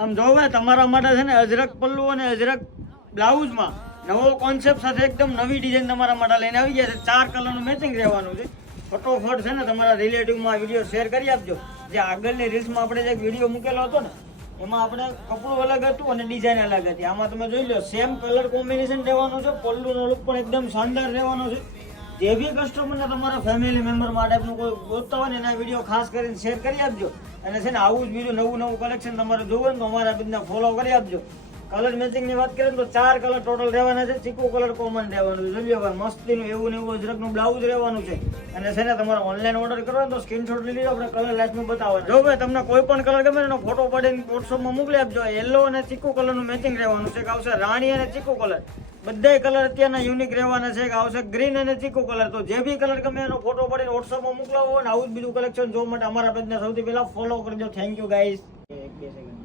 આમ જોવે તમારા માટે છે ને અજરક પલ્લુ અને અજરક બ્લાઉઝમાં નવો કોન્સેપ્ટ સાથે એકદમ નવી ડિઝાઇન તમારા માટે લઈને આવી ગયા છે. ચાર કલરનું મેચિંગ રહેવાનું છે. ફટોફટ છે ને તમારા રિલેટિવમાં વીડિયો શેર કરી આપજો. જે આગળની રીલ્સમાં આપણે જે વીડિયો મૂકેલો હતો ને, એમાં આપણે કપડું અલગ હતું અને ડિઝાઇન અલગ હતી. આમાં તમે જોઈ લો સેમ કલર કોમ્બિનેશન રહેવાનું છે. પલ્લુનો લુક પણ એકદમ શાનદાર રહેવાનો છે. જે બી કસ્ટમરને તમારા ફેમિલી મેમ્બર માટે કોઈ ગોતતા હોય ને એના વીડિયો ખાસ કરીને શેર કરી આપજો. અને છે ને આવું જ બીજું નવું નવું કલેક્શન તમારે જોવું હોય ને તો અમારા બિઝનેસ ફોલો કરી આપજો. કલર મેચિંગની વાત કરીએ તો ચાર કલર ટોટલ રહેવાના છે. ચીકુ કલર કોમન રહેવાનું છે. જોઈએ મસ્તીનું એવું ને એવું અજરકનું બ્લાઉઝ રહેવાનું છે. અને છે ને તમારે ઓનલાઈન ઓર્ડર કરો ને તો સ્ક્રીનશોટ લઈ લીધો આપણે કલર લાસ્ટમાં બતાવવા જો ભાઈ તમને કોઈ પણ કલર ગમે એનો ફોટો પાડીને વોટ્સઅપમાં મોકલી આપજો. યલો અને ચીકુ કલરનું મેચિંગ રહેવાનું છે. કે આવશે રાણી અને ચીકુ કલર બધાય કલર અત્યારના યુનિક રહેવાના છે. કે આવશે ગ્રીન અને ચીકુ કલર તો જે બી કલર ગમે એનો ફોટો પડીને વોટ્સઅપમાં મોકલાવો અને આવું જ બીજું કલેક્શન જોવા માટે અમારા પેજને સૌથી પહેલા ફોલો કરજો. થેન્ક યુ ગાઈઝ એક બે સેકન્ડ